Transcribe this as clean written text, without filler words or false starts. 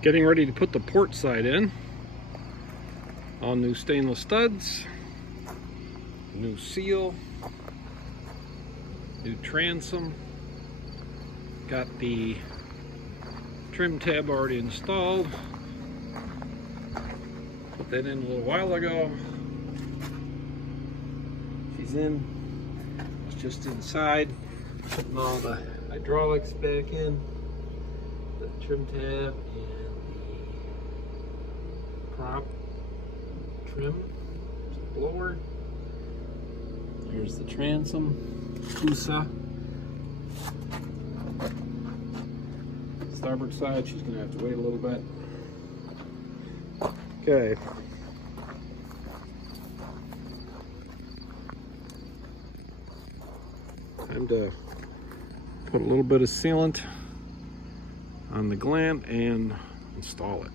Getting ready to put the port side in. All new stainless studs, new seal, new transom. Got the trim tab already installed. Put that in a little while ago. She's in. It's just inside. Putting all the hydraulics back in. The trim tab and the prop trim. There's the blower. There's the transom. Kusa. Starboard side, she's going to have to wait a little bit. Okay. Time to put a little bit of sealant on the gland and install it.